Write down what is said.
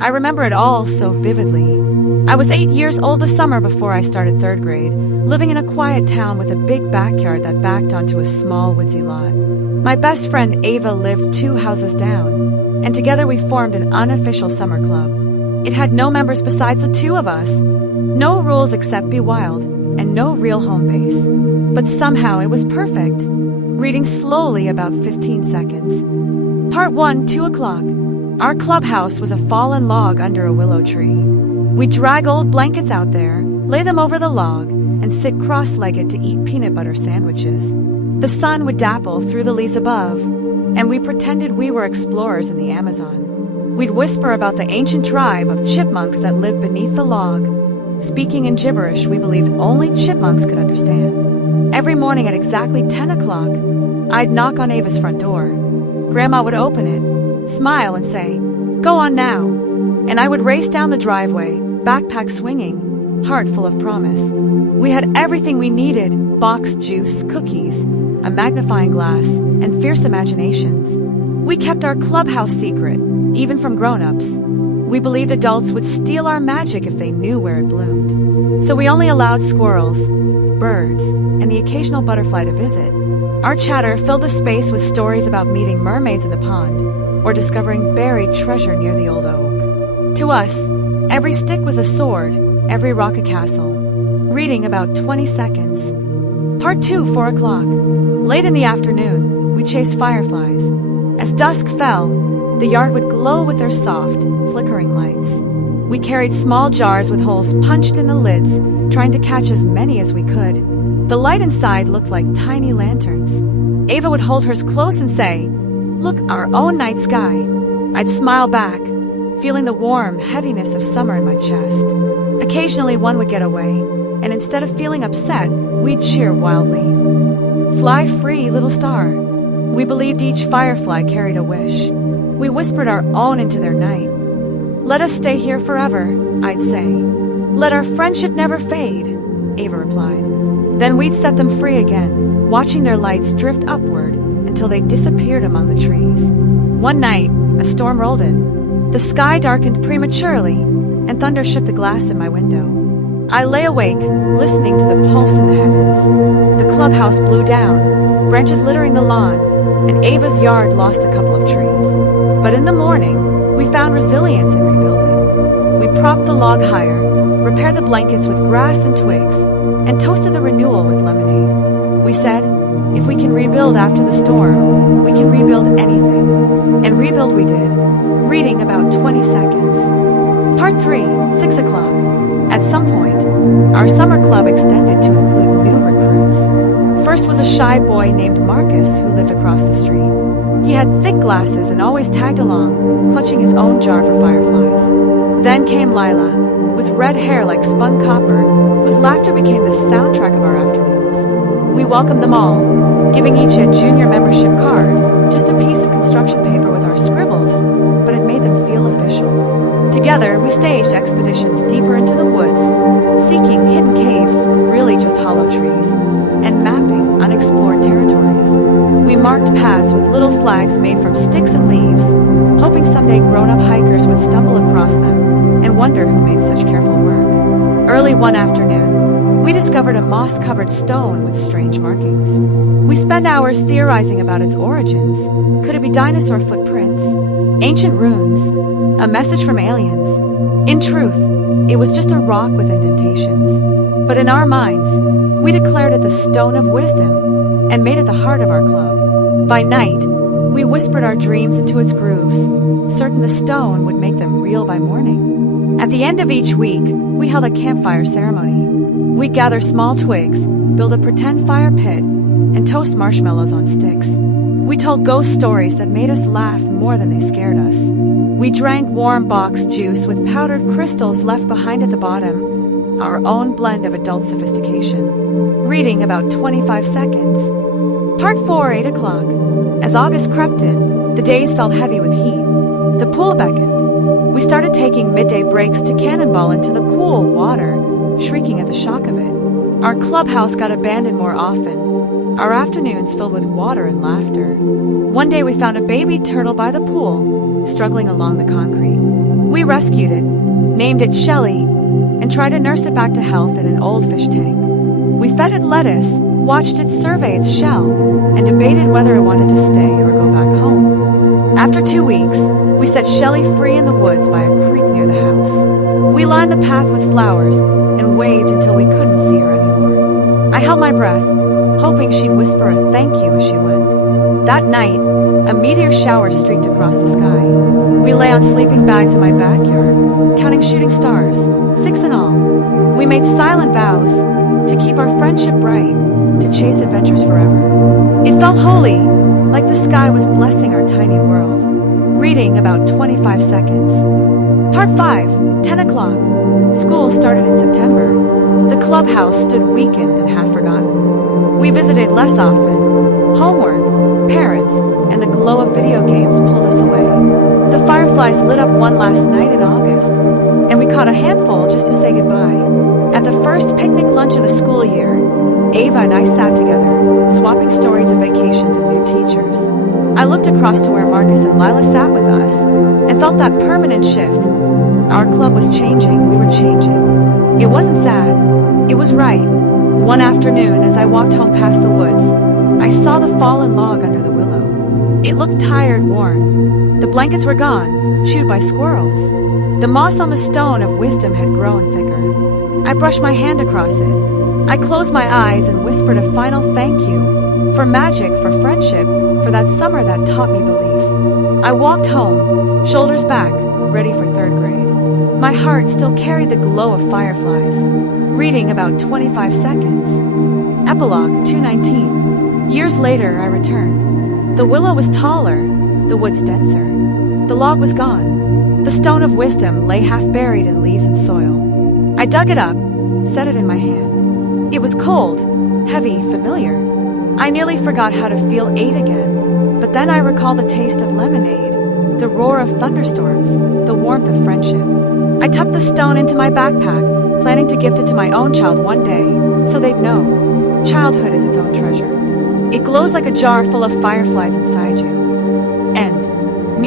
I remember it all so vividly. I was 8 years old the summer before I started third grade, living in a quiet town with a big backyard that backed onto a small woodsy lot. My best friend Ava lived 2 houses down, and together we formed an unofficial summer club. It had no members besides the 2 of us, no rules except be wild, and no real home base. But somehow it was perfect. Reading slowly about 15 seconds. Part 1, 2 o'clock. Our clubhouse was a fallen log under a willow tree. We'd drag old blankets out there, lay them over the log, and sit cross-legged to eat peanut butter sandwiches. The sun would dapple through the leaves above, and we pretended we were explorers in the Amazon. We'd whisper about the ancient tribe of chipmunks that lived beneath the log, speaking in gibberish we believed only chipmunks could understand. Every morning at exactly 10 o'clock, I'd knock on Ava's front door. Grandma would open it, smile and say, "Go on now." And I would race down the driveway, backpack swinging, heart full of promise. We had everything we needed: boxed juice, cookies, a magnifying glass, and fierce imaginations. We kept our clubhouse secret, even from grown-ups. We believed adults would steal our magic if they knew where it bloomed. So we only allowed squirrels, birds, and the occasional butterfly to visit. Our chatter filled the space with stories about meeting mermaids in the pond, or discovering buried treasure near the old oak. To us, every stick was a sword, every rock a castle. Reading about 20 seconds. Part 2, 4 o'clock. Late in the afternoon, we chased fireflies. As dusk fell, the yard would glow with their soft, flickering lights. We carried small jars with holes punched in the lids, trying to catch as many as we could. The light inside looked like tiny lanterns. Ava would hold hers close and say, "Look, our own night sky." I'd smile back, feeling the warm heaviness of summer in my chest. Occasionally one would get away, and instead of feeling upset, we'd cheer wildly. "Fly free, little star." We believed each firefly carried a wish. We whispered our own into their night. "Let us stay here forever," I'd say. "Let our friendship never fade," Ava replied. Then we'd set them free again, watching their lights drift upward until they disappeared among the trees. One night, a storm rolled in. The sky darkened prematurely, and thunder shook the glass in my window. I lay awake, listening to the pulse in the heavens. The clubhouse blew down, branches littering the lawn, and Ava's yard lost a couple of trees. But in the morning, we found resilience in rebuilding. We propped the log higher, repaired the blankets with grass and twigs, and toasted the renewal with lemonade. We said, if we can rebuild after the storm, we can rebuild anything. And rebuild we did, reading about 20 seconds. Part 3, 6 o'clock. At some point, our summer club extended to include new recruits. First was a shy boy named Marcus who lived across the street. He had thick glasses and always tagged along, clutching his own jar for fireflies. Then came Lila, with red hair like spun copper, whose laughter became the soundtrack of our afternoons. We welcomed them all, giving each a junior membership card, just a piece of construction paper with our scribbles, but it made them feel official. Together, we staged expeditions deeper into the woods, seeking hidden caves, really just hollow trees, and mapping unexplored territories. We marked paths with little flags made from sticks and leaves, hoping someday grown-up hikers would stumble across them and wonder who made such careful work. Early one afternoon, we discovered a moss-covered stone with strange markings. We spent hours theorizing about its origins. Could it be dinosaur footprints? Ancient runes? A message from aliens? In truth, it was just a rock with indentations. But in our minds, we declared it the Stone of Wisdom and made it the heart of our club. By night, we whispered our dreams into its grooves, certain the stone would make them real by morning. At the end of each week, we held a campfire ceremony. We'd gather small twigs, build a pretend fire pit, and toast marshmallows on sticks. We told ghost stories that made us laugh more than they scared us. We drank warm boxed juice with powdered crystals left behind at the bottom, our own blend of adult sophistication. Reading about 25 seconds. Part 4, 8 o'clock. As August crept in, the days felt heavy with heat. The pool beckoned. We started taking midday breaks to cannonball into the cool water, shrieking at the shock of it. Our clubhouse got abandoned more often, our afternoons filled with water and laughter. One day we found a baby turtle by the pool, struggling along the concrete. We rescued it, named it Shelly, and tried to nurse it back to health in an old fish tank. We fed it lettuce, watched it survey its shell, and debated whether it wanted to stay or go back home. After 2 weeks, we set Shelly free in the woods by a creek near the house. We lined the path with flowers and waved until we couldn't see her anymore. I held my breath, hoping she'd whisper a thank you as she went. That night, a meteor shower streaked across the sky. We lay on sleeping bags in my backyard, counting shooting stars, 6 in all. We made silent vows to keep our friendship bright, to chase adventures forever. It felt holy, like the sky was blessing our tiny world. Reading about 25 seconds. Part 5, 10 o'clock. School started in September. The clubhouse stood weakened and half forgotten. We visited less often. Homework, parents, and the glow of video games pulled us away. The fireflies lit up one last night in August, and we caught a handful just to say goodbye. At the first picnic lunch of the school year, Ava and I sat together, swapping stories of vacations and new teachers. I looked across to where Marcus and Lila sat with us, and felt that permanent shift. Our club was changing, we were changing. It wasn't sad, it was right. One afternoon, as I walked home past the woods, I saw the fallen log under the willow. It looked tired, worn. The blankets were gone, chewed by squirrels. The moss on the stone of wisdom had grown thicker. I brushed my hand across it. I closed my eyes and whispered a final thank you, for magic, for friendship, for that summer that taught me belief. I walked home, shoulders back, ready for third grade. My heart still carried the glow of fireflies. Reading about 25 seconds. Epilogue 219. Years later, I returned. The willow was taller, the woods denser. The log was gone. The stone of wisdom lay half buried in leaves and soil. I dug it up, set it in my hand. It was cold, heavy, familiar. I nearly forgot how to feel 8 again, but then I recalled the taste of lemonade, the roar of thunderstorms, the warmth of friendship. I tucked the stone into my backpack, planning to gift it to my own child one day, so they'd know. Childhood is its own treasure. It glows like a jar full of fireflies inside you.